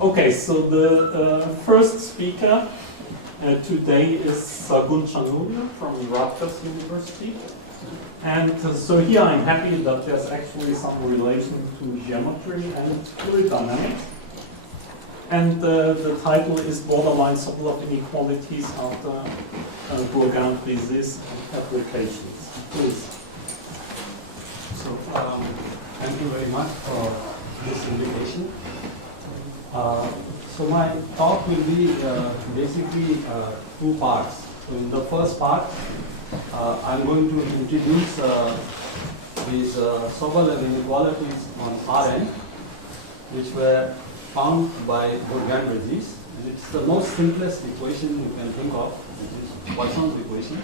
Okay, so the first speaker today is Sagun Chanillo from Rutgers University. And so here I'm happy that there's actually some relation to geometry and fluid dynamics. And the title is Borderline Sobolev Inequalities after Bourgain-Brezis applications. Please. So, thank you very much for this invitation. So my talk will be basically two parts. So in the first part, I'm going to introduce these Sobolev inequalities on Rn, which were found by Bourgain-Brezis. And it's the most simplest equation you can think of, which is Poisson's equation.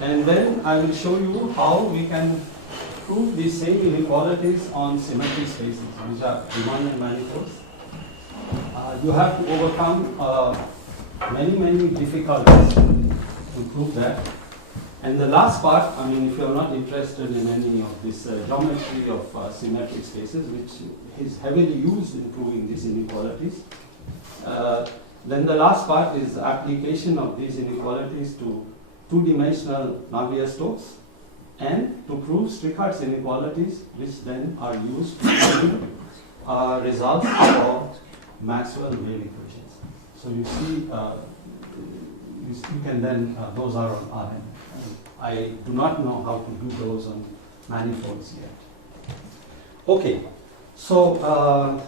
And then I will show you how we can prove these same inequalities on symmetric spaces, which are Riemannian manifolds. You have to overcome many difficulties to prove that. And the last part, I mean, if you are not interested in any of this geometry of symmetric spaces, which is heavily used in proving these inequalities, then the last part is application of these inequalities to two-dimensional Navier-Stokes and to prove Strichartz inequalities, which then are used to prove results for Maxwell wave equations. So you see, you can then, those are on Rn. I do not know how to do those on manifolds yet. Okay, so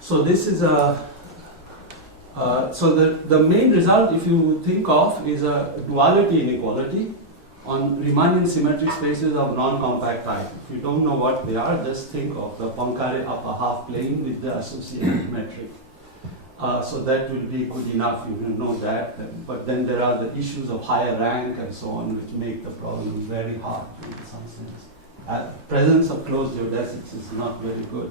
so this is a so the main result, if you think of, is a duality inequality on Riemannian symmetric spaces of non-compact type. If you don't know what they are, just think of the Poincare upper half plane with the associated metric. So that will be good enough, you will know that. But then there are the issues of higher rank and so on, which make the problem very hard in some sense. Presence of closed geodesics is not very good.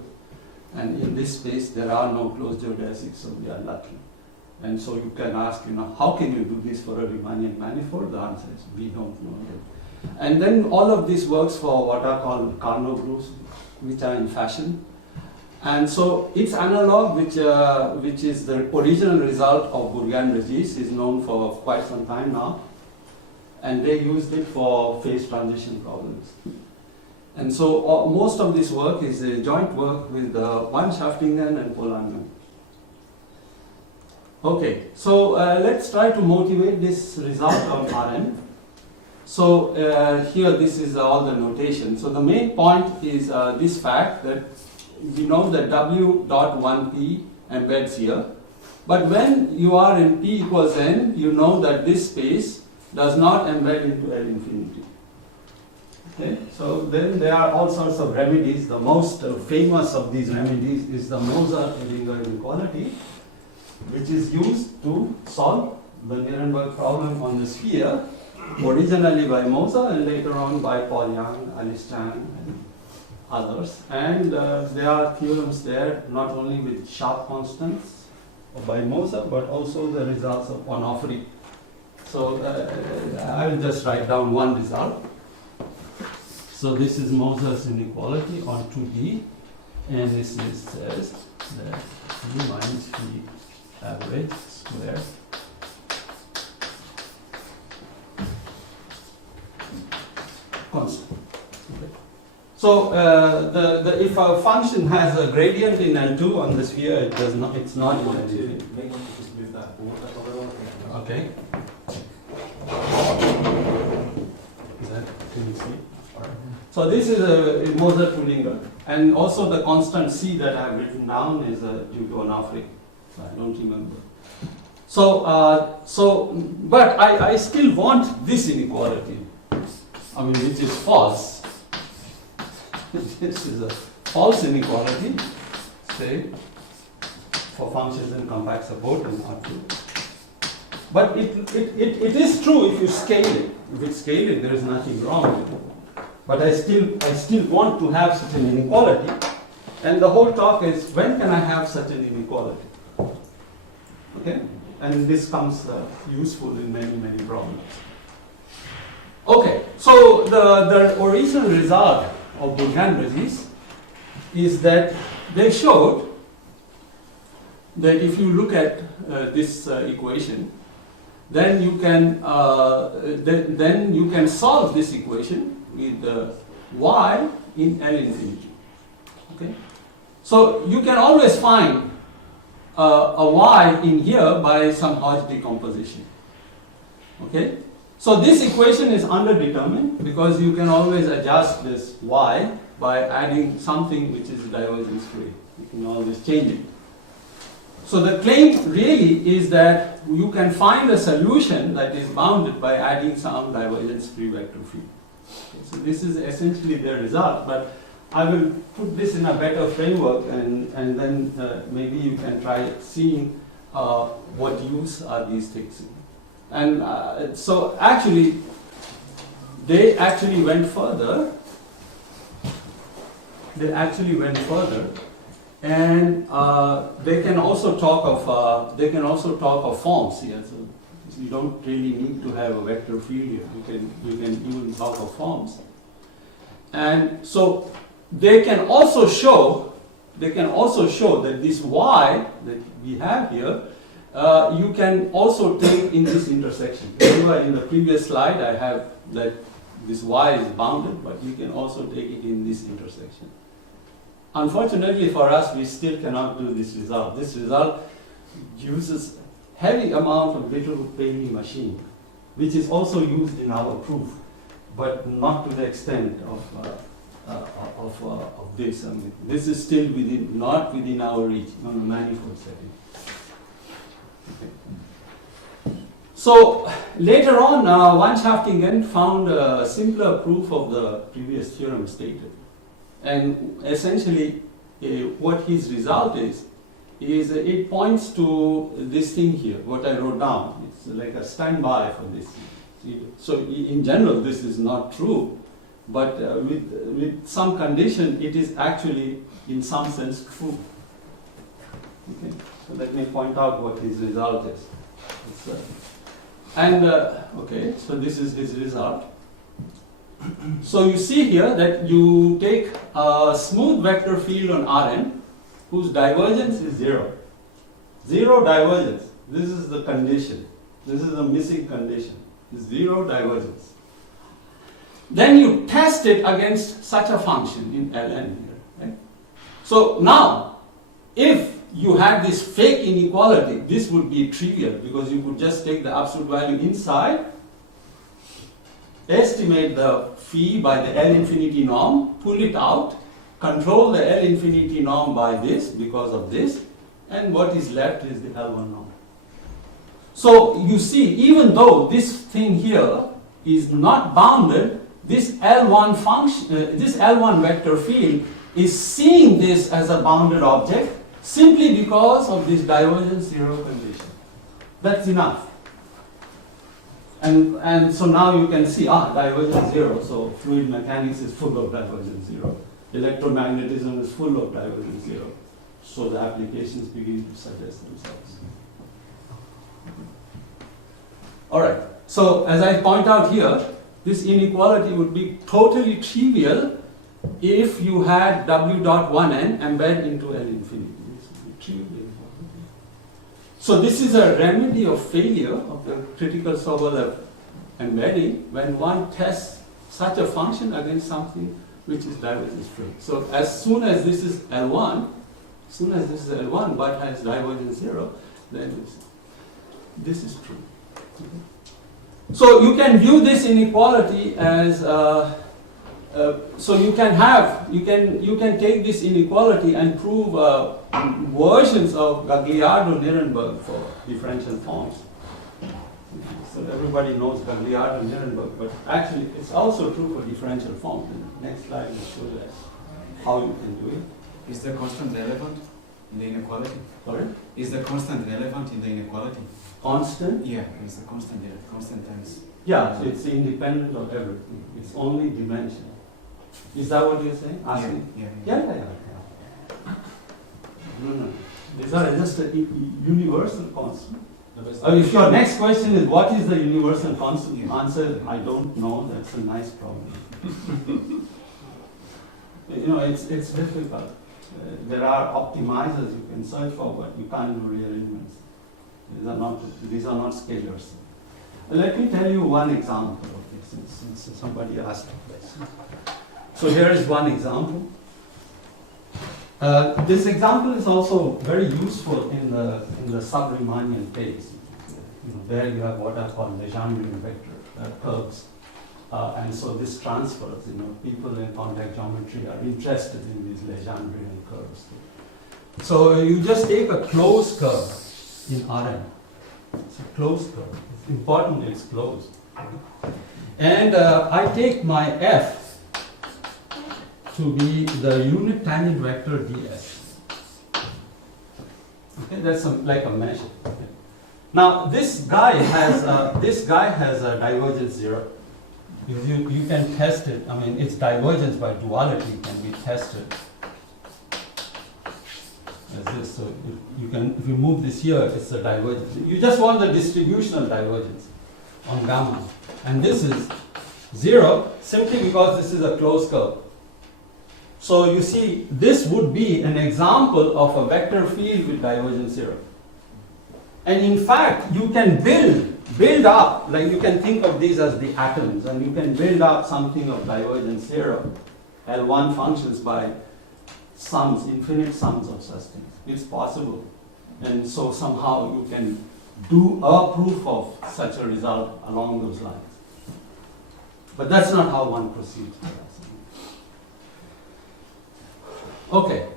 And in this space, there are no closed geodesics, so we are lucky. And so you can ask, how can you do this for a Riemannian manifold? The answer is we don't know yet. And then all of this works for what are called Carnot groups, which are in fashion. And so its analog, which is the original result of Bourgain-Brezis, is known for quite some time now. And they used it for phase transition problems. And so most of this work is a joint work with one Schaftingen and Po-lam. Okay, so let's try to motivate this result on Rn. So here this is all the notation. So the main point is this fact that we know that W dot 1p embeds here. But when you are in p equals n, you know that this space does not embed into L infinity. Okay, so then there are all sorts of remedies. The most famous of these remedies is the Moser-Schrodinger inequality, which is used to solve the Nirenberg problem on the sphere, originally by Moser and later on by Paul Young, Alice Chan, and others. And there are theorems there, not only with sharp constants by Moser, but also the results of Onofre. So I will just write down one result. So this is Moser's inequality on 2D, and this says that E minus P average square constant. Okay. So if a function has a gradient in L2 on the sphere, it does not. It's not in L2. Maybe just move that forward a little. Okay. Is that? Can you see? So this is a Moser-Schrodinger, and also the constant C that I have written down is due to Onofre. I don't remember. So, but I still want this inequality. I mean, which is false. This is a false inequality, say, for functions in compact support and not true. But it is true if you scale it. If it's scaled, there is nothing wrong with it. But I still want to have such an inequality. And the whole talk is, when can I have such an inequality? Okay? And this comes useful in many problems. Okay, so the original result of Bourgain-Brezis is that they showed that if you look at this equation, then you can then you can solve this equation with y in L infinity. Okay, so you can always find a y in here by some Hodge decomposition. Okay, so this equation is underdetermined because you can always adjust this y by adding something which is divergence free. You can always change it. So the claim really is that you can find a solution that is bounded by adding some divergence free vector field. Okay, so this is essentially the result, but I will put this in a better framework, and then maybe you can try seeing what use are these things. And so actually, they actually went further. They actually went further, and they can also talk of forms here. So you don't really need to have a vector field here. You can even talk of forms, and so they can also show that this y that we have here, you can also take in this intersection. Remember in the previous slide I have that this y is bounded, but you can also take it in this intersection. Unfortunately for us, we still cannot do this result. This result uses heavy amount of little Bailey machine, which is also used in our proof, but not to the extent of this. I mean, this is still not within our reach on the manifold setting. Okay. So later on, Van Schaftingen found a simpler proof of the previous theorem stated. And essentially, what his result is it points to this thing here, what I wrote down. It's like a standby for this. So in general, this is not true, but with some condition, it is actually, in some sense, true. Okay. So let me point out what his result is. Okay, so this is his result. So you see here that you take a smooth vector field on Rn whose divergence is 0. 0 divergence. This is the condition. This is the missing condition. 0 divergence. Then you test it against such a function in Ln here. Right? So now, if you had this fake inequality, this would be trivial because you could just take the absolute value inside, estimate the phi by the L infinity norm, pull it out, control the L infinity norm by this because of this, and what is left is the L1 norm. So you see, even though this thing here is not bounded, this L1 function, this L1 vector field is seeing this as a bounded object simply because of this divergence 0 condition. That's enough. And so now you can see, divergence 0, so fluid mechanics is full of divergence 0. Electromagnetism is full of divergence 0. So the applications begin to suggest themselves. Alright, so as I point out here, this inequality would be totally trivial if you had W dot 1n embed into L infinity. This would be trivial. So this is a remedy of failure of the critical Sobolev embedding when one tests such a function against something which is divergence free. So as soon as this is L1, but has divergence 0, then this is true. Okay. So you can view this inequality as so you can take this inequality and prove versions of Gagliardo-Nirenberg for differential forms. So everybody knows Gagliardo-Nirenberg, but actually it's also true for differential forms. In the next slide will show that how you can do it. Is the constant relevant in the inequality? Sorry? Is the constant relevant in the inequality? Constant? Yeah, is the constant there? Constant times. Yeah, so it's independent of everything. It's only dimension. Is that what you're saying? Yeah. No. These are just a universal constant. If your next question is what is the universal constant, answer I don't know. That's a nice problem. It's difficult. there are optimizers you can search for, but you can't do rearrangements. These are not scalars. Let me tell you one example of this, since somebody asked the question. So here is one example. This example is also very useful in the sub-Riemannian case. There you have what are called Legendrian vector curves. And so this transfers, people in contact geometry are interested in these Legendrian curves. So you just take a closed curve in Rn. It's a closed curve. It's important it's closed. And I take my f to be the unit tangent vector ds. Okay, that's like a measure. Okay. Now this guy has a divergence 0. You can test it. I mean, its divergence by duality can be tested as this. So if you move this here, it's a divergence. You just want the distributional divergence on gamma, and this is 0 simply because this is a closed curve. So you see, this would be an example of a vector field with divergence 0. And in fact, you can build up, like you can think of these as the atoms, and you can build up something of divergence 0, L1 functions by sums, infinite sums of such things. It's possible. And so somehow you can do a proof of such a result along those lines. But that's not how one proceeds. Okay.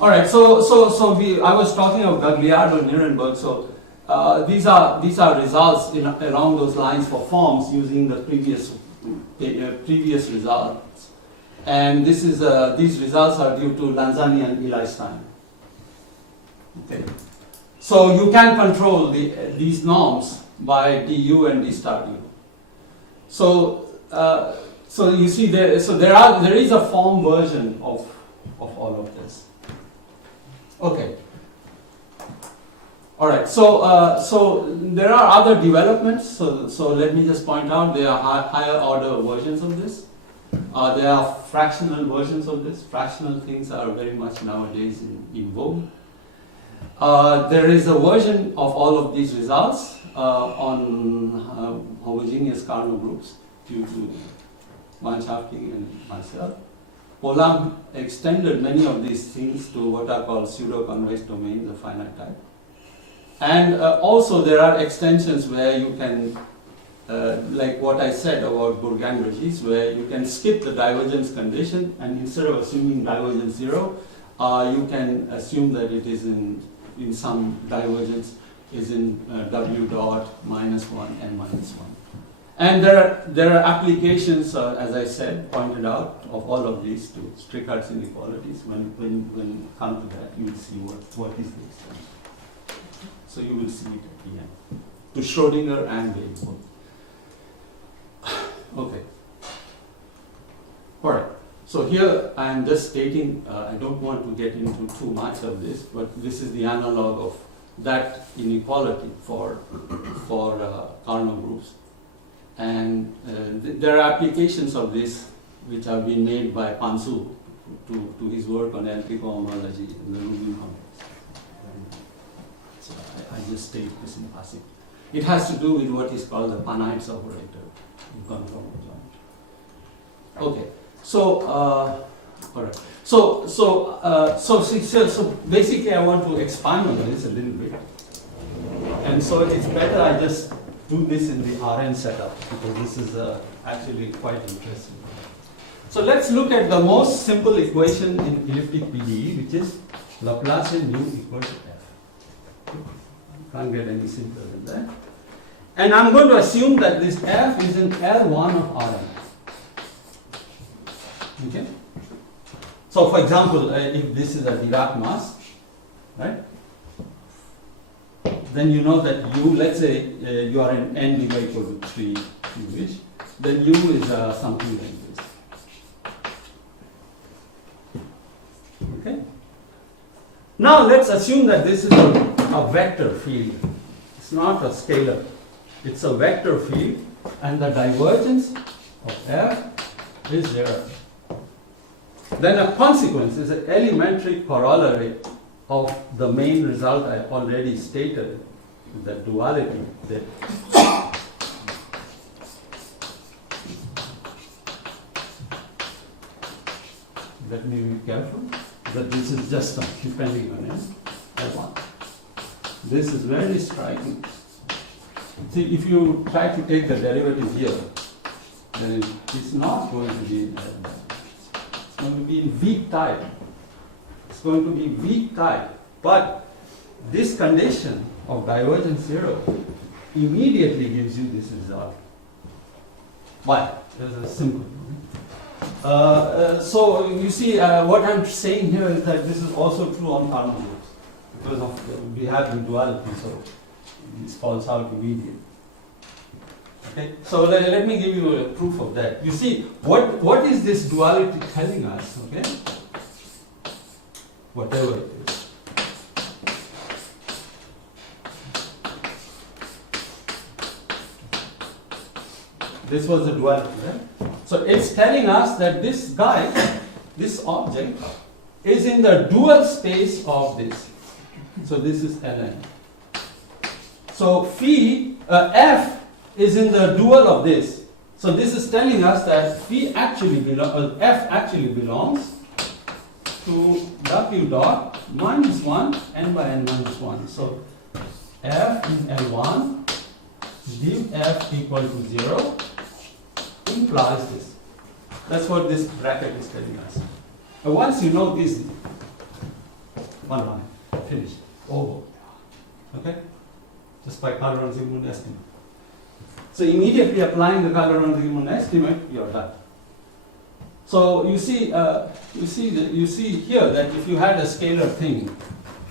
All right. So I was talking of Gagliardo, Nirenberg. So these are results along those lines for forms using the previous results, and this is these results are due to Lanzani and Eli Stein. Okay. So you can control these norms by du and d star du. So you see there is a form version of all of this. Okay. All right. So there are other developments. So let me just point out there are higher order versions of this. There are fractional versions of this. Fractional things are very much nowadays in vogue. There is a version of all of these results on homogeneous Carnot groups due to Van Schaftingen and myself. Po-lam extended many of these things to what are called pseudo-convex domains of finite type. And also there are extensions where you can, like what I said about Bourgain-Brezis, where you can skip the divergence condition, and instead of assuming divergence 0, you can assume that it is in some divergence is in w dot minus 1 and minus 1. And there are applications, as I said, pointed out, of all of these to Strichartz inequalities. When you come to that, you will see what is the extent. So you will see it at the end. To Schrodinger and Bourgain. Okay. All right. So here I am just stating, I don't want to get into too much of this, but this is the analog of that inequality for Carnot groups. And there are applications of this which have been made by Pansu to his work on empirical homology in the Rubin context. So I just state this in passing. It has to do with what is called the Panay's operator in conformal geometry. Okay, so all right. So basically, I want to expand on this a little bit, and so it's better I just do this in the Rn setup, because this is actually quite interesting. So let's look at the most simple equation in elliptic PDE, which is Laplacian u equal to f. Can't get any simpler than that. And I'm going to assume that this f is in L1 of Rn. Okay? So for example, if this is a Dirac mass, right? Then you know that u, let's say you are in n bigger equal to 3, you wish, then u is something like this. Okay? Now let's assume that this is a vector field. It's not a scalar. It's a vector field, and the divergence of f is 0. Then a consequence is an elementary corollary of the main result I already stated, the duality. Let me be careful that this is just depending on L1. This is very striking. See, if you try to take the derivative here, then it's not going to be in L1. It's going to be in weak type. It's going to be weak type. But this condition of divergence 0 immediately gives you this result. Why? There's a simple. So you see, what I'm saying here is that this is also true on Carnot groups, because of we have the duality, so this falls out immediately. Okay, so let me give you a proof of that. You see, what is this duality telling us? Okay, whatever it is. This was the duality, right? So it's telling us that this guy, this object, is in the dual space of this. So this is Ln. So phi, F is in the dual of this. So this is telling us that F actually belongs to W dot minus 1 n by n minus 1. So F in L1 div F equal to 0 implies this. That's what this bracket is telling us. And once you know this, one line, finished. Oh, okay? Just by Calderon-Ziemann estimate. So immediately applying the Calderon-Ziemann estimate, you're done. So you see here that if you had a scalar thing,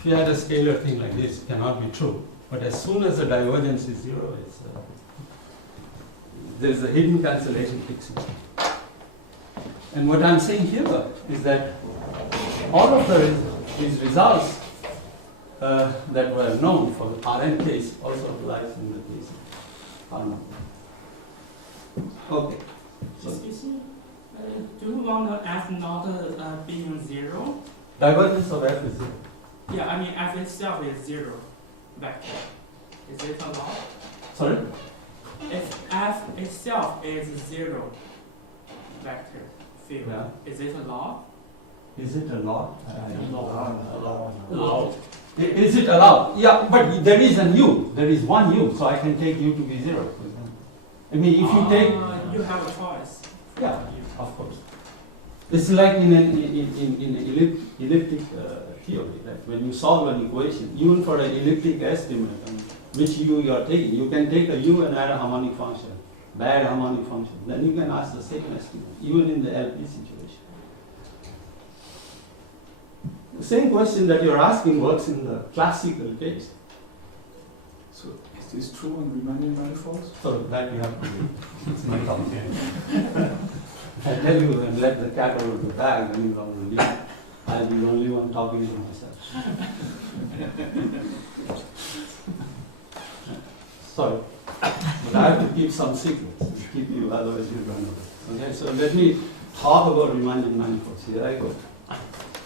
like this, it cannot be true. But as soon as the divergence is 0, there's a hidden cancellation kicks in. And what I'm saying here is that all of these results that were known for the Rn case also applies in the case of Carnot. Okay. So Excuse me, do you want to F not being 0? divergence of F is 0. Yeah, I mean F itself is 0 vector. Is it a law? Sorry? If F itself is 0 vector field, Yeah. is it a law? Is it a law? Law. Is it allowed? Yeah, but there is an u. There is one u, so I can take u to be 0. For example. I mean, if you take. You have a choice. Yeah, of course. It's like in an elliptic theory, right? When you solve an equation, even for an elliptic estimate, which u you are taking, you can take a u and add a harmonic function, bad harmonic function. Then you can ask the same estimate, even in the LP situation. The same question that you're asking works in the classical case. So is this true on Riemannian manifolds? So that you have to do. It's my talk. I tell you and let the cat out of the bag, then you'll all leave. I'll be the only one talking to myself. Sorry. But I have to keep some secrets. Keep you, otherwise you'll run away. Okay, so let me talk about Riemannian manifolds. Here I go.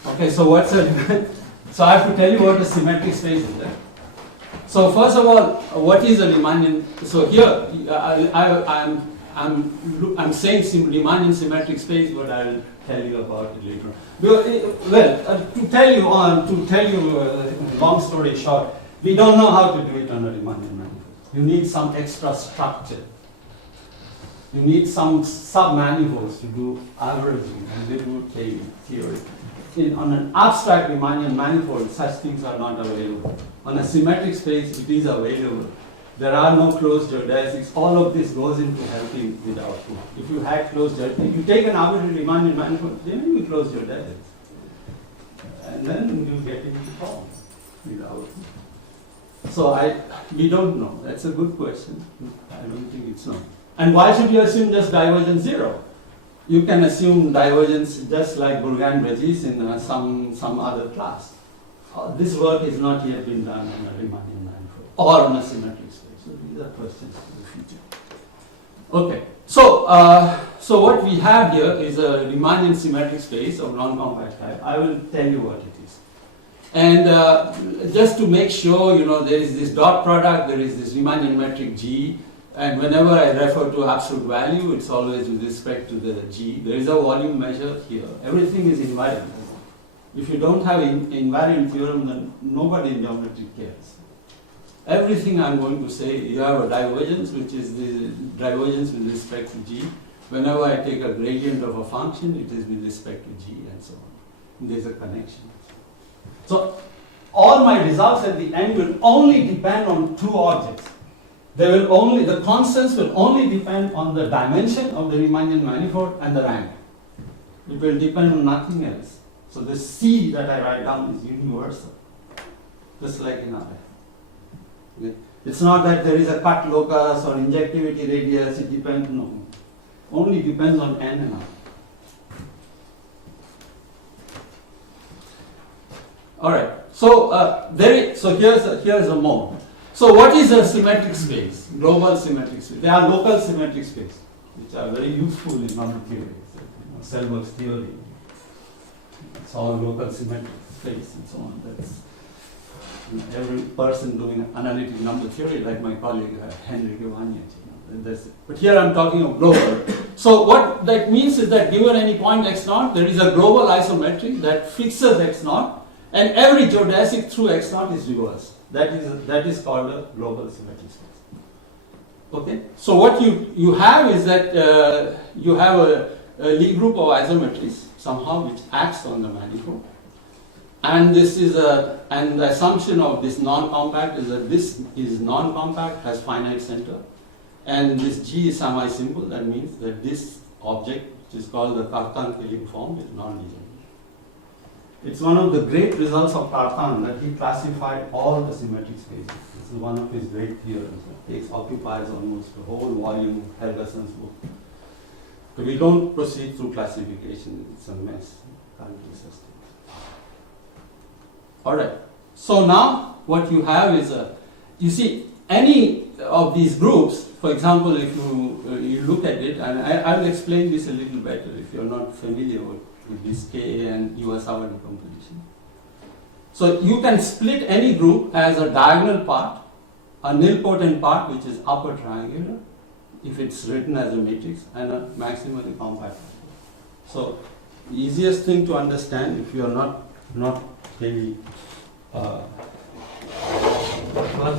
Okay, so what's a so I have to tell you what a symmetric space is. Right? So first of all, what is a Riemannian? So here I'm saying Riemannian symmetric space, but I'll tell you about it later. Well, to tell you long story short, we don't know how to do it on a Riemannian manifold. You need some extra structure. You need some sub-manifolds to do averaging and Littlewood theory. On an abstract Riemannian manifold, such things are not available. On a symmetric space, it is available. There are no closed geodesics. All of this goes into helping with output. If you had closed geodesics, if you take an arbitrary Riemannian manifold, then you close geodesics. And then you get into form with output. So we don't know. That's a good question. I don't think it's known. And why should you assume just divergence 0? You can assume divergence just like Bourgain-Brezis in some other class. This work has not yet been done on a Riemannian manifold or on a symmetric space. So these are questions for the future. Okay. So so what we have here is a Riemannian symmetric space of non-compact type. I will tell you what it is. And just to make sure, there is this dot product, there is this Riemannian metric G, and whenever I refer to absolute value, it's always with respect to the G. There is a volume measure here. Everything is invariant. If you don't have invariant theorem, then nobody in geometry cares. Everything I'm going to say, you have a divergence, which is the divergence with respect to G. Whenever I take a gradient of a function, it is with respect to G and so on. There's a connection. So all my results at the end will only depend on two objects. The constants will only depend on the dimension of the Riemannian manifold and the rank. It will depend on nothing else. So the C that I write down is universal, just like in RF. Okay. It's not that there is a cut locus or injectivity radius, it depends, no. Only depends on N and R. Alright, so here's a mode. So what is a symmetric space? Global symmetric space. There are local symmetric spaces, which are very useful in number theory. Selberg's theory. It's all local symmetric space and so on. That's every person doing analytic number theory, like my colleague Henry Giovanni. But here I'm talking of global. So what that means is that given any point x0, there is a global isometry that fixes x0, and every geodesic through x0 is reversed. That is called a global symmetric space. Okay. So what you have is that you have a Lie group of isometries somehow which acts on the manifold, and this is and the assumption of this non-compact is that this is non-compact, has finite center, and this G is semi-simple. That means that this object, which is called the Cartan-Killing form, is non-linear. It's one of the great results of Cartan that he classified all the symmetric spaces. This is one of his great theorems. It occupies almost the whole volume of Helgerson's book. But we don't proceed through classification. It's a mess. Can't resist it. All right. So now what you have is you see any of these groups. For example, if you look at it, and I will explain this a little better if you're not familiar with this Ka and Iwasawa decomposition. So you can split any group as a diagonal part, a nilpotent part which is upper triangular, if it's written as a matrix, and a maximally compact. So the easiest thing to understand, if you are not really plug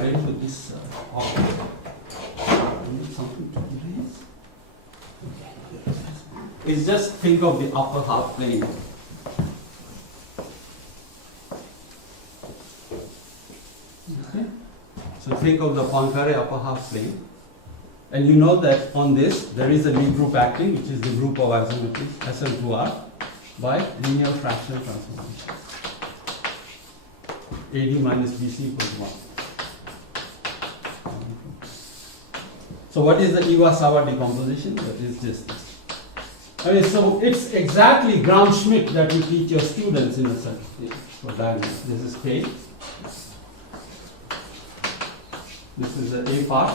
into this object, I need something to erase. Is just think of the upper half plane. Okay. So think of the Poincare upper half plane. And you know that on this, there is a Lie group acting, which is the group of isometries, SL2R, by linear fractional transformation. AD minus BC equals 1. So what is the Iwasawa decomposition? That is just this. So it's exactly Gram-Schmidt that you teach your students in a sense. For diagram. This is K. This is the A part.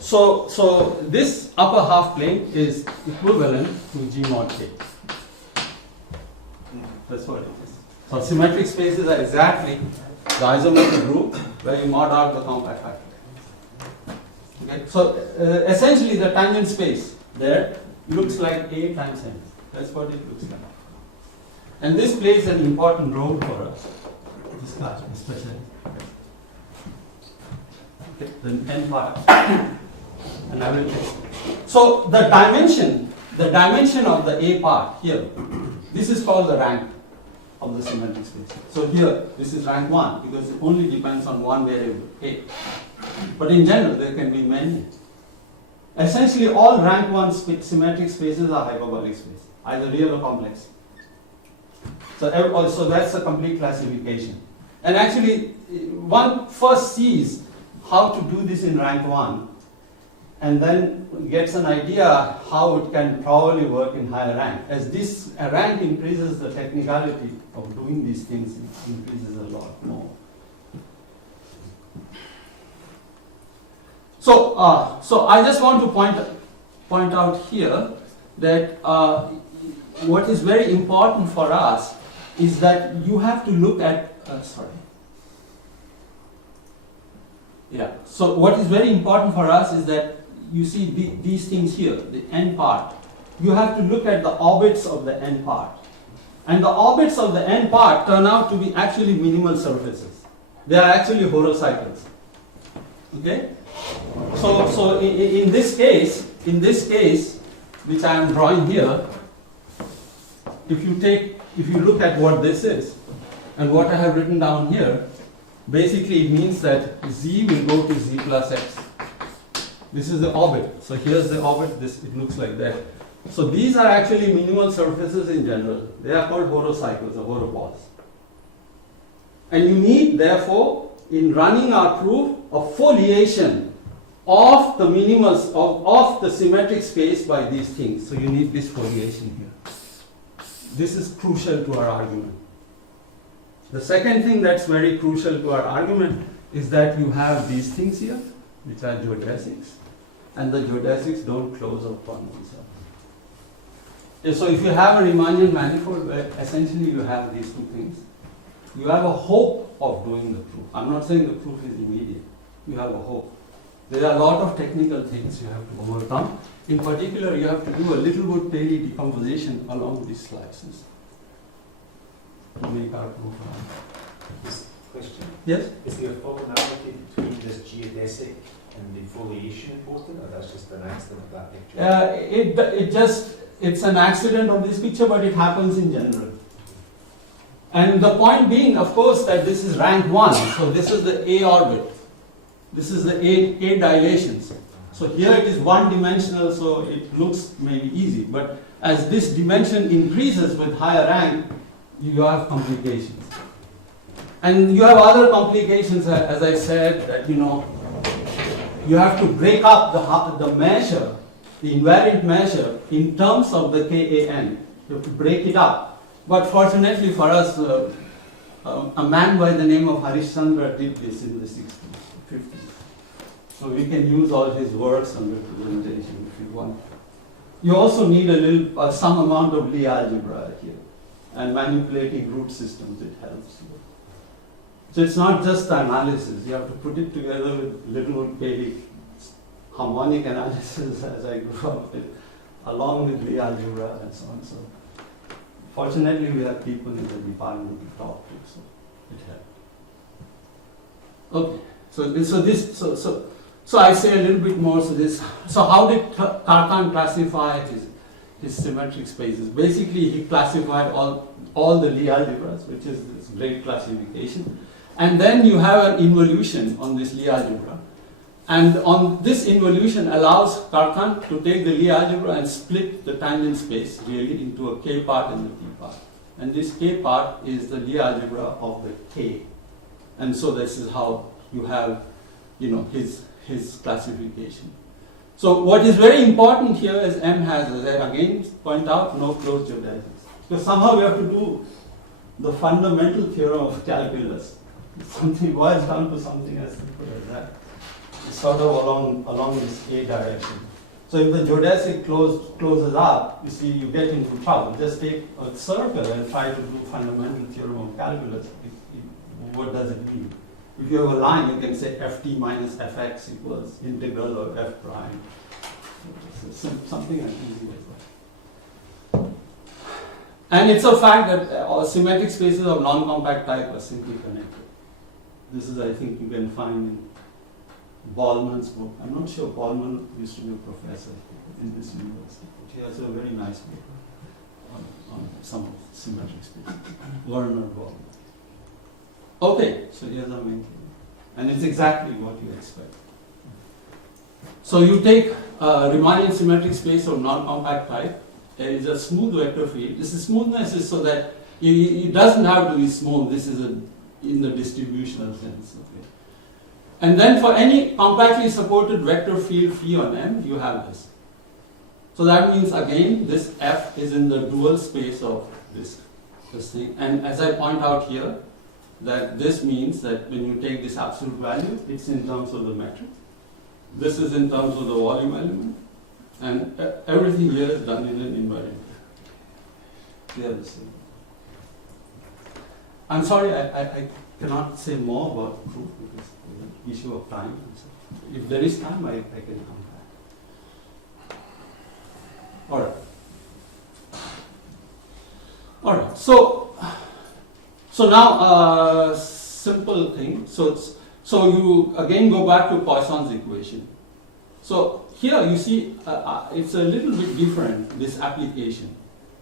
So this upper half plane is equivalent to G mod K. That's what it is. So symmetric spaces are exactly the isometric group where you mod out the compact factor. Okay. So essentially the tangent space there looks like A times N. That's what it looks like. And this plays an important role for us. This class especially. Okay. The N part. And I will explain. So the dimension of the A part here, this is called the rank of the symmetric space. So here, this is rank 1 because it only depends on one variable, A. But in general, there can be many. Essentially, all rank 1 symmetric spaces are hyperbolic spaces, either real or complex. So that's a complete classification. And actually, one first sees how to do this in rank 1 and then gets an idea how it can probably work in higher rank. As this rank increases, the technicality of doing these things increases a lot more. So I just want to point out here that what is very important for us is that you have to look at, so what is very important for us is that you see these things here, the n part. You have to look at the orbits of the n part. And the orbits of the n part turn out to be actually minimal surfaces. They are actually horocycles. Okay? So in this case, which I am drawing here, if you look at what this is and what I have written down here, basically it means that z will go to z plus x. This is the orbit. So here's the orbit, it looks like that. So these are actually minimal surfaces in general. They are called horocycles or horopods. And you need, therefore, in running our proof, a foliation of the minimals of the symmetric space by these things. So you need this foliation here. This is crucial to our argument. The second thing that's very crucial to our argument is that you have these things here, which are geodesics, and the geodesics don't close upon themselves. So if you have a Riemannian manifold where essentially you have these two things, you have a hope of doing the proof. I'm not saying the proof is immediate. You have a hope. There are a lot of technical things you have to overcome. In particular, you have to do a little bit daily decomposition along these slices to make our proof. This question. Yes? Is there a formality between this geodesic and the foliation important, or that's just an accident of that picture? It's an accident of this picture, but it happens in general. And the point being, of course, that this is rank 1. So this is the A orbit. This is the A dilations. So here it is one-dimensional, so it looks maybe easy. But as this dimension increases with higher rank, you have complications. And you have other complications, as I said, that you have to break up the measure, the invariant measure, in terms of the KAN. You have to break it up. But fortunately for us, a man by the name of Harishchandra did this in the 60s, 50s. So we can use all his works on representation if you want. You also need some amount of Lie algebra here, and manipulating root systems, it helps you. So it's not just analysis, you have to put it together with Littlewood Paley harmonic analysis as I grew up with, along with Lie algebra and so on. So fortunately we have people in the department to talk to, so it helped. Okay, so I say a little bit more. So how did Karkan classify his symmetric spaces? Basically, he classified all the Lie algebras, which is this great classification. And then you have an involution on this Lie algebra. And on this involution allows Karkan to take the Lie algebra and split the tangent space really into a K part and the T part. And this K part is the Lie algebra of the K. And so this is how you have, his classification. So what is very important here is M has, as I again point out, no closed geodesics. Because somehow we have to do the fundamental theorem of calculus. Something boils down to something as simple as that. It's sort of along this A direction. So if the geodesic closes up, you see, you get into trouble. Just take a circle and try to do fundamental theorem of calculus. What does it mean? If you have a line, you can say ft minus fx equals integral of f prime. So something as easy as that. And it's a fact that symmetric spaces of non-compact type are simply connected. This is, I think, you can find in Ballman's book. I'm not sure Ballman used to be a professor in this university. He has a very nice book on some symmetric spaces. Werner Ballman. Okay, so here's our main theorem. And it's exactly what you expect. So you take a Riemannian symmetric space of non-compact type. There is a smooth vector field. This is smoothness is so that it doesn't have to be smooth. This is in the distributional sense. Okay. And then for any compactly supported vector field phi on M, you have this. So that means again this F is in the dual space of this thing. And as I point out here, that this means that when you take this absolute value, it's in terms of the metric. This is in terms of the volume element. And everything here is done in an invariant. They are the same. I'm sorry, I cannot say more about proof because of the issue of time. If there is time, I can come back. All right. All right. So now simple thing. So you again go back to Poisson's equation. So here you see it's a little bit different, this application.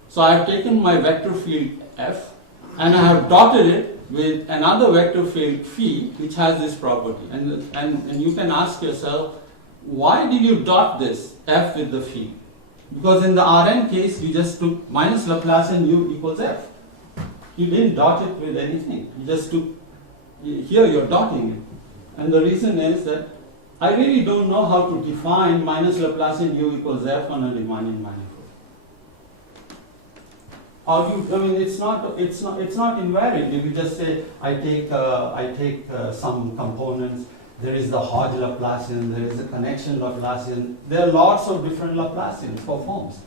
So I have taken my vector field F and I have dotted it with another vector field phi which has this property. And you can ask yourself, why did you dot this F with the phi? Because in the Rn case you just took minus Laplacian u equals F. You didn't dot it with anything. You just took, here you're dotting it. And the reason is that I really don't know how to define minus Laplacian u equals F on a Riemannian manifold. It's not invariant. If you just say I take some components, there is the Hodge Laplacian, there is a connection Laplacian. There are lots of different Laplacians for forms.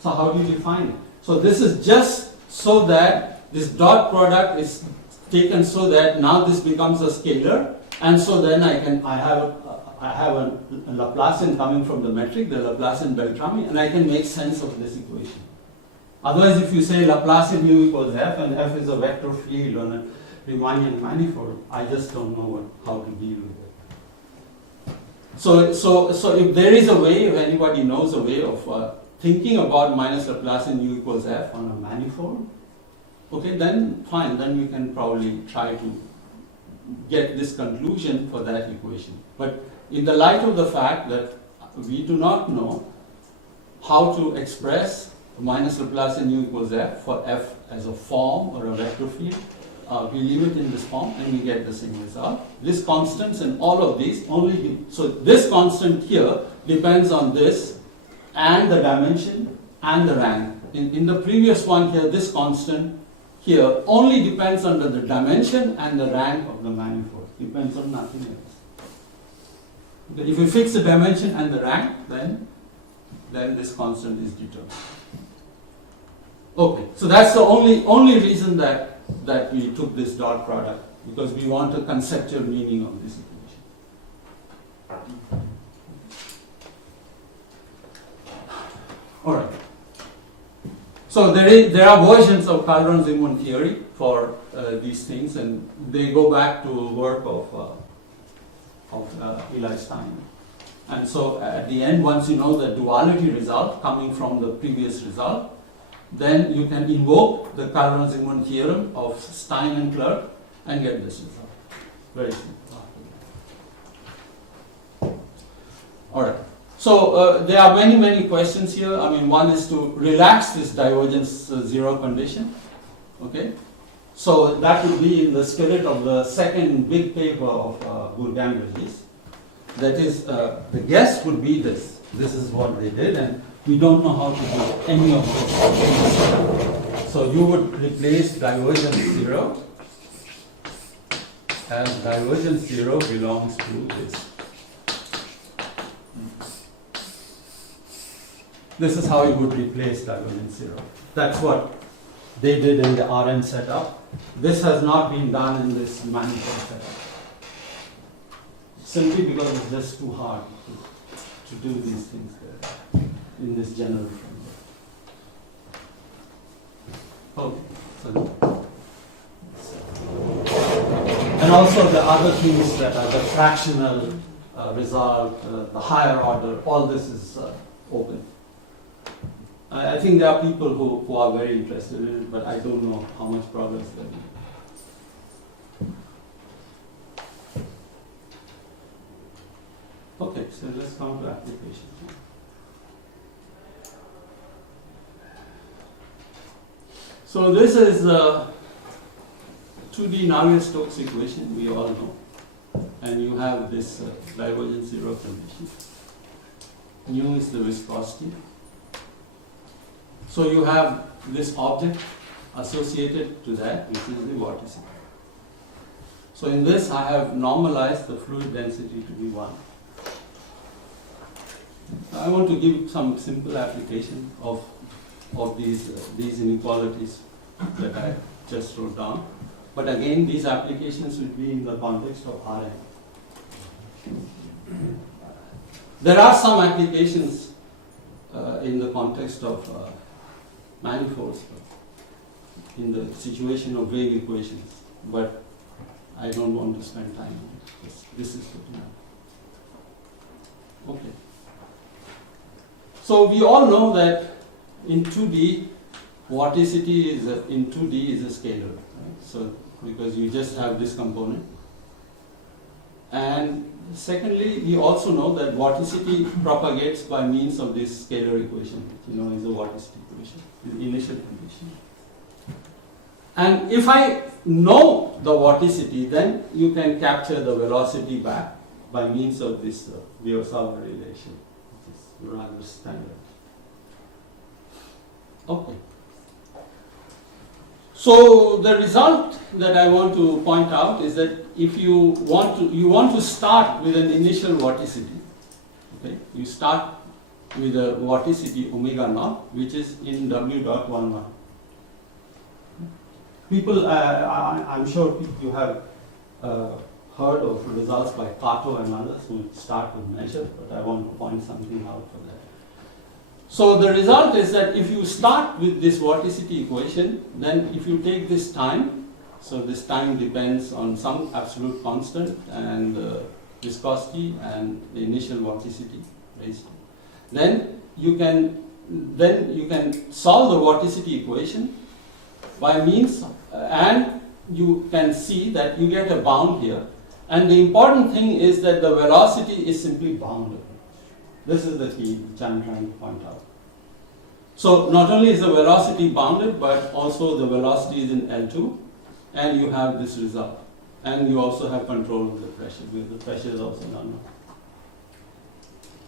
So how do you define it? So this is just so that this dot product is taken so that now this becomes a scalar, and so then I have a Laplacian coming from the metric, the Laplacian Beltrami, and I can make sense of this equation. Otherwise, if you say Laplacian u equals F and F is a vector field on a Riemannian manifold, I just don't know how to deal with it. So if there is a way, if anybody knows a way of thinking about minus Laplacian u equals F on a manifold, okay, then fine, then we can probably try to get this conclusion for that equation. But in the light of the fact that we do not know how to express minus Laplacian u equals F for F as a form or a vector field, we leave it in this form and we get the same result. This constants and all of these only, so this constant here depends on this and the dimension and the rank. In the previous one here, this constant here only depends on the dimension and the rank of the manifold. Depends on nothing else. Okay, if you fix the dimension and the rank, then this constant is determined. Okay, so that's the only reason that we took this dot product, because we want a conceptual meaning of this equation. All right. So there are versions of Calderon-Zimmermann theory for these things, and they go back to work of Eli Stein. And so at the end, once you know the duality result coming from the previous result, then you can invoke the Calderon-Zimmermann theorem of Stein and Clerk and get this result. Very simple. All right. So there are many questions here. I mean, one is to relax this divergence zero condition. Okay. So that would be in the spirit of the second big paper of Bourgain-Brezis. That is, the guess would be this. This is what they did, and we don't know how to do any of this. So you would replace divergence zero as divergence zero belongs to this. This is how you would replace divergence zero. That's what they did in the Rn setup. This has not been done in this manifold setup. Simply because it's just too hard to do these things there in this general framework. Okay. And also the other things that are the fractional result, the higher order, all this is open. I think there are people who are very interested in it, but I don't know how much progress there is. Okay, so let's come to application. So this is a 2D Navier-Stokes equation, we all know. and you have this divergence zero condition. Nu is the viscosity. So you have this object associated to that, which is the vorticity. So in this, I have normalized the fluid density to be 1. I want to give some simple application of these inequalities that I just wrote down. But again, these applications will be in the context of Rn. There are some applications in the context of manifolds, in the situation of wave equations, but I don't want to spend time on it. This is good enough. Okay. So we all know that in 2D, vorticity is a scalar. Right? So because you just have this component. And secondly, we also know that vorticity propagates by means of this scalar equation, which is a vorticity equation, the initial condition. And if I know the vorticity, then you can capture the velocity back by means of this Biot-Savart relation, which is rather standard. Okay. So the result that I want to point out is that if you want to start with an initial vorticity, okay, you start with a vorticity omega naught, which is in W.11. People, I'm sure you have heard of results by Kato and others who start with measure, but I want to point something out for that. So the result is that if you start with this vorticity equation, then if you take this time, so this time depends on some absolute constant and viscosity and the initial vorticity ratio, then you can solve the vorticity equation by means, and you can see that you get a bound here. And the important thing is that the velocity is simply bounded. This is the key which I'm trying to point out. So not only is the velocity bounded, but also the velocity is in L2, and you have this result. And you also have control of the pressure, because the pressure is also unknown.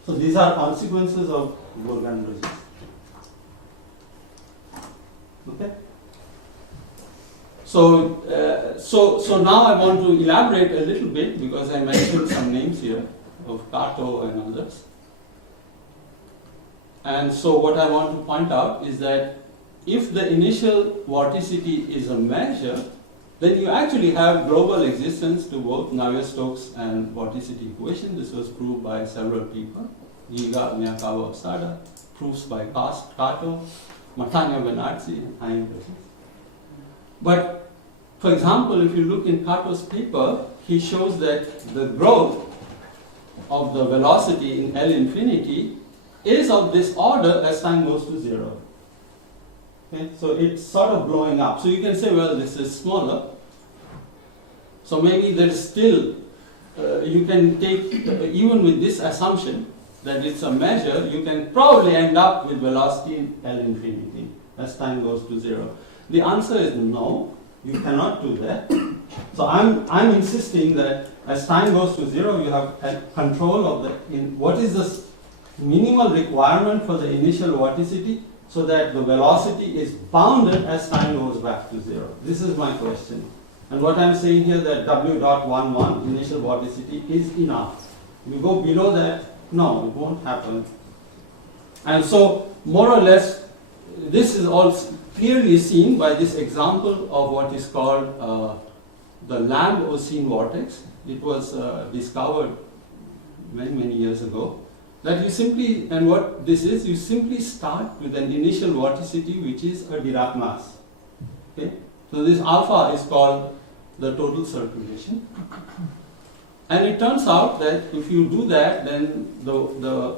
So these are consequences of Bourgain-Brezis. Okay? So now I want to elaborate a little bit, because I mentioned some names here of Kato and others. And so what I want to point out is that if the initial vorticity is a measure, then you actually have global existence to both Navier-Stokes and vorticity equation. This was proved by several people. Giga, Miyakawa, Osada, proofs by Kato, Matania Benazzi, and Inequalities. But for example, if you look in Kato's paper, he shows that the growth of the velocity in L infinity is of this order as time goes to 0. Okay? So it's sort of blowing up. So you can say, well, this is smaller. So maybe there's still, you can take, even with this assumption that it's a measure, you can probably end up with velocity in L infinity as time goes to 0. The answer is no, you cannot do that. So I'm insisting that as time goes to 0, you have control of what is the minimal requirement for the initial vorticity so that the velocity is bounded as time goes back to 0. This is my question. And what I'm saying here that W.11 initial vorticity is enough. You go below that, no, it won't happen. And so more or less, this is all clearly seen by this example of what is called the Lamb-Oseen vortex. It was discovered many, many years ago. That you simply, and what this is, you simply start with an initial vorticity which is a Dirac mass. Okay? So this alpha is called the total circulation. And it turns out that if you do that, then the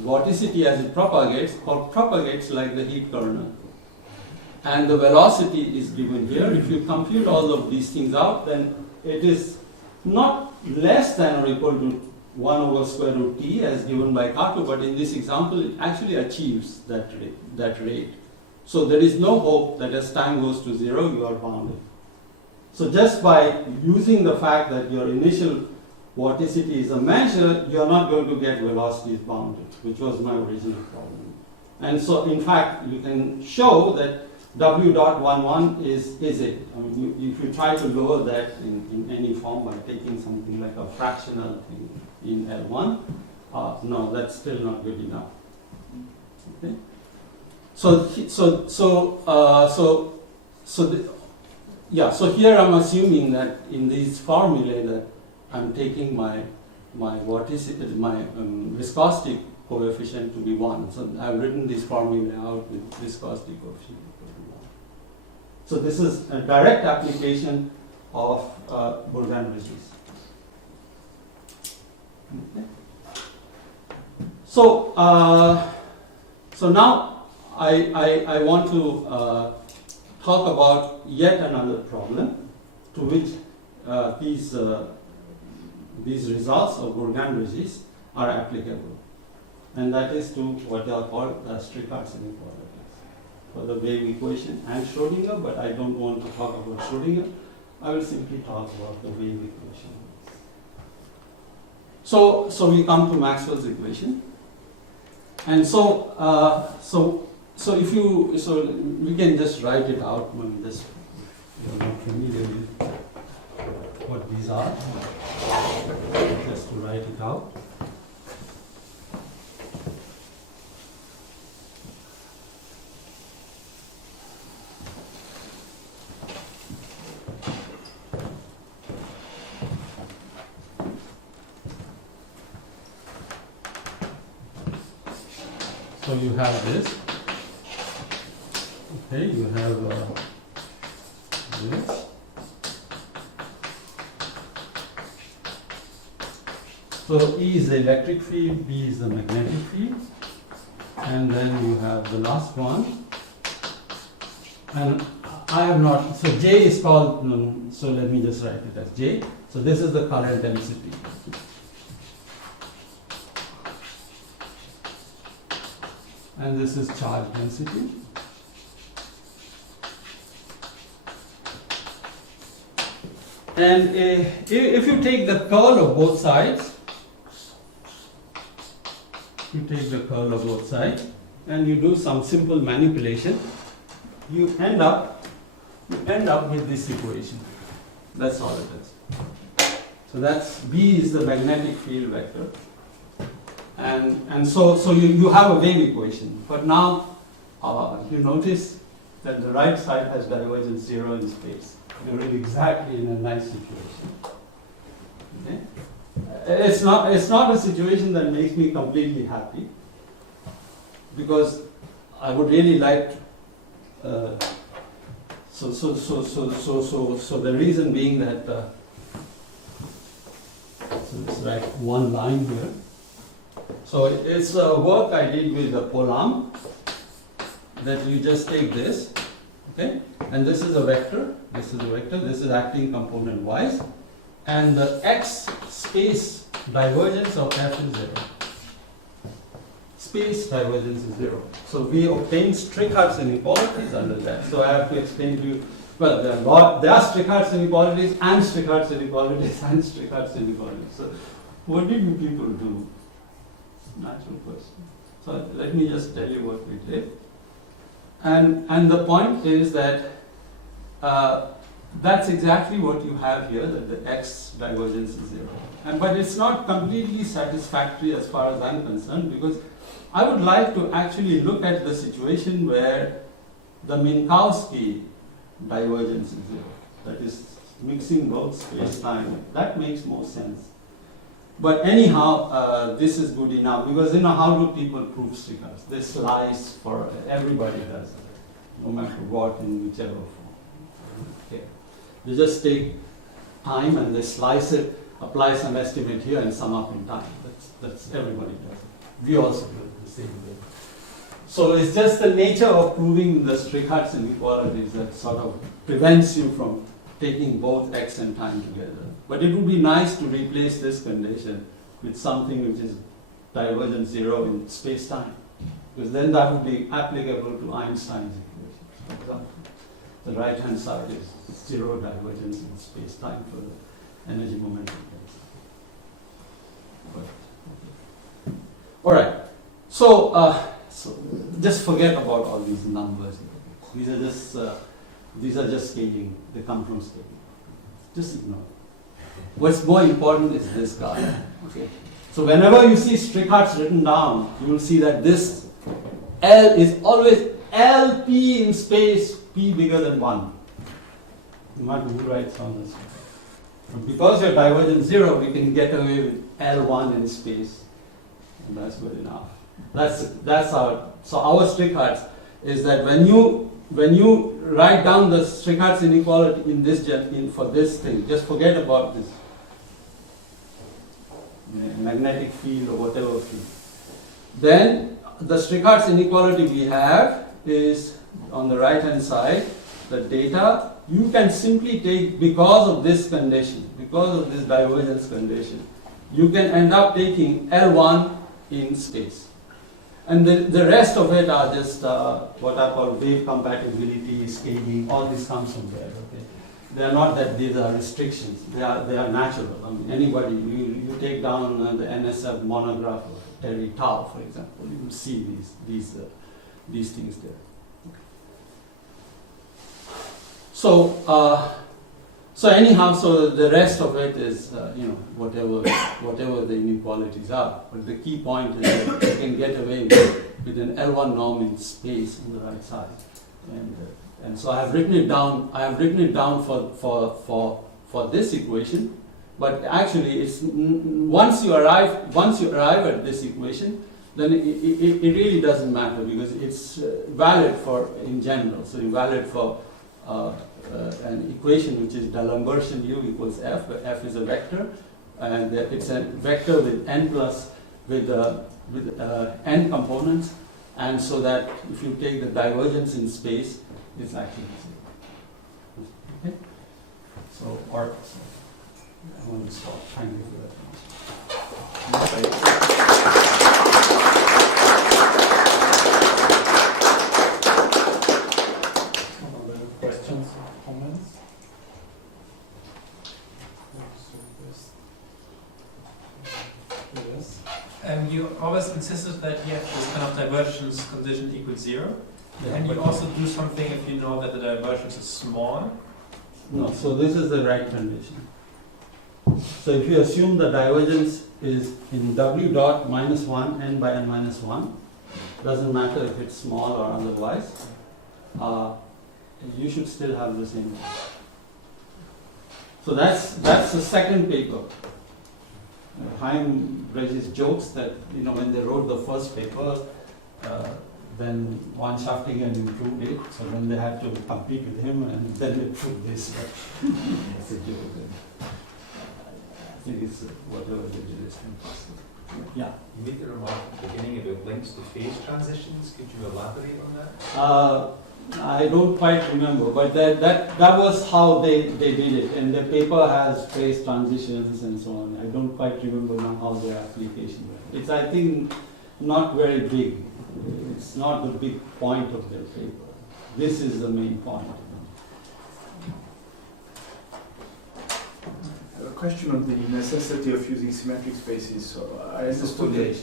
vorticity as it propagates like the heat kernel. And the velocity is given here. If you compute all of these things out, then it is not less than or equal to 1 over square root t as given by Kato, but in this example it actually achieves that rate. So there is no hope that as time goes to 0 you are bounded. So just by using the fact that your initial vorticity is a measure, you're not going to get velocities bounded, which was my original problem. And so, in fact, you can show that W dot 11 is it. I mean, if you try to lower that in any form by taking something like a fractional thing in L1, no, that's still not good enough. Okay. So here I'm assuming that in these formulae that I'm taking my vorticity, my viscosity coefficient to be 1. So I've written this formula out with viscosity coefficient to be 1. So this is a direct application of Bourgain-Brezis. Okay. So now I want to talk about yet another problem to which these results of Bourgain-Brezis are applicable, and that is to what are called Strichartz inequalities for the wave equation and Schrodinger, but I don't want to talk about Schrodinger. I will simply talk about the wave equation. So we come to Maxwell's equation, and so we can just write it out when this you're not familiar with what these are. Just to write it out. So you have this. Okay, you have this. So E is the electric field, B is the magnetic field, and then you have the last one. And I have not, so J is called, so let me just write it as J. So this is the current density. And this is charge density. And if you take the curl of both sides, and you do some simple manipulation, you end up with this equation. That's all it is. So that's B is the magnetic field vector. And so you have a wave equation, but now you notice that the right side has divergence 0 in space. You're exactly in a nice situation. Okay? It's not a situation that makes me completely happy, because I would really like. So the reason being that so it's like one line here. So it's work I did with the Po-lam, that you just take this, okay, and this is a vector, this is acting component-wise, and the x space divergence of f is 0. Space divergence is 0. So we obtain Strichartz inequalities under that. So I have to explain to you, well, there are Strichartz inequalities and Strichartz inequalities and Strichartz inequalities. So what did you people do? Natural question. So let me just tell you what we did. And the point is that that's exactly what you have here, that the x divergence is 0. But it's not completely satisfactory as far as I'm concerned, because I would like to actually look at the situation where the Minkowski divergence is 0. That is mixing both space-time. That makes more sense. But anyhow, this is good enough, because how do people prove Strichartz? They slice for everybody does it, no matter what, in whichever form. Okay. They just take time and they slice it, apply some estimate here, and sum up in time. That's everybody does it. We also do it the same way. So it's just the nature of proving the Strichartz inequalities that sort of prevents you from taking both x and time together. But it would be nice to replace this condition with something which is divergence 0 in space-time, because then that would be applicable to Einstein's equation, for example. So the right-hand side is zero divergence in space-time for the energy momentum. All right. So, so just forget about all these numbers. These are just scaling. They come from scaling. Just ignore. What's more important is this guy. Okay. So whenever you see Strichartz written down, you will see that this L is always LP in space, P bigger than 1. You might who writes on this. And because your divergence 0, we can get away with L1 in space. And that's good enough. That's our, so our Strichartz is that when you write down the Strichartz inequality in this for this thing, just forget about this magnetic field or whatever field. Then the Strichartz inequality we have is on the right hand side, the data you can simply take because of this condition, because of this divergence condition, you can end up taking L1 in space. And the rest of it are just what I call wave compatibility, scaling, all this comes from there. Okay? They are not that these are restrictions, they are natural. I mean, anybody, you take down the NSF monograph of Terry Tao, for example, you will see these things there. So, so anyhow, so the rest of it is, whatever the inequalities are. But the key point is that you can get away with an L1 norm in space on the right side. And so I have written it down. I have written it down for this equation. But actually, it's once you arrive at this equation, then it really doesn't matter because it's valid for in general. So valid for an equation which is D'Alembertian U equals F, where F is a vector, and it's a vector with n n components, and so that if you take the divergence in space, it's actually zero. Okay? So, I want to stop. Thank you for that. Questions, comments? Yes. You always insisted that you have this kind of divergence condition equals 0. Yeah, And you also do something if you know that the divergence is small. No, so this is the right condition. So if you assume the divergence is in W dot minus 1, n by n minus 1, doesn't matter if it's small or otherwise, you should still have the same. So that's the second paper. Bourgain-Brezis jokes that when they wrote the first paper, then one Schaftingen improved it, so then they had to compete with him, and then they proved this. It's a joke. I think it's whatever they did is impossible. Yeah. You made the remark at the beginning about links to phase transitions. Could you elaborate on that? I don't quite remember, but that was how they did it, and the paper has phase transitions and so on. I don't quite remember now how their application was. It's, I think, not very big. It's not the big point of their paper. This is the main point. A question on the necessity of using symmetric spaces. So I understood that,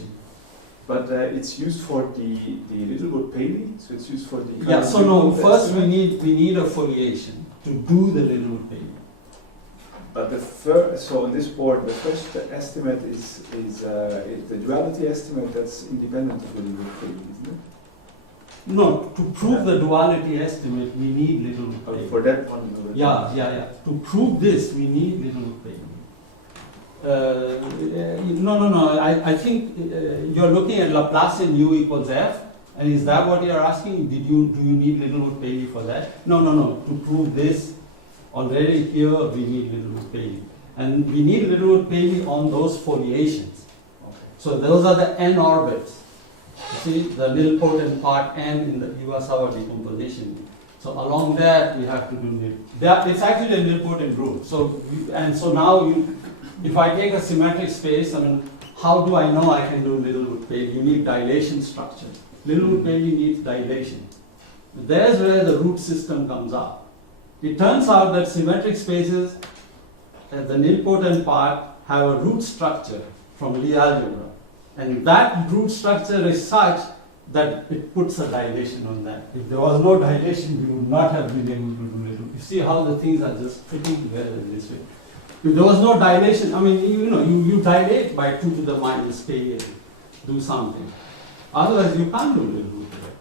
but it's used for the Littlewood Paley. So it's used for the Yeah. So no. First, we need a foliation to do the Littlewood Paley. But so on this board, the first estimate is the duality estimate that's independent of the Littlewood Paley, isn't it? No, to prove the duality estimate, we need Littlewood Paley. For that one, Yeah. To prove this, we need Littlewood Paley. No. I think you're looking at Laplacian U equals F, and is that what you're asking? Do you need Littlewood Paley for that? No. To prove this, already here we need Littlewood Paley, and we need Littlewood Paley on those foliations. Okay. So those are the n orbits. You see the nilpotent part n in the Iwasawa decomposition. So along that we have to do that. It's actually a nilpotent group. So now if I take a symmetric space, how do I know I can do Littlewood Paley? You need dilation structure. Littlewood Paley needs dilation. There's where the root system comes up. It turns out that symmetric spaces, the nilpotent part, have a root structure from Lie algebra. And that root structure is such that it puts a dilation on that. If there was no dilation, we would not have been able to do it. You see how the things are just fitting together in this way. If there was no dilation, I mean, you dilate by 2 to the minus k and do something. Otherwise, you can't do little root there.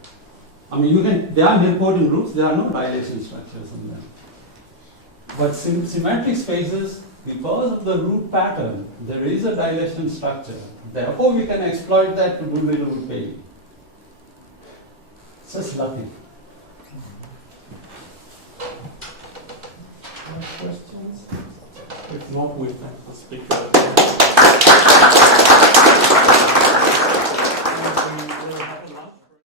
I mean, there are nilpotent roots, there are no dilation structures on them. But symmetric spaces, because of the root pattern, there is a dilation structure. Therefore, we can exploit that to do little root pairing. It's just nothing. Questions? If not, we thank the speaker.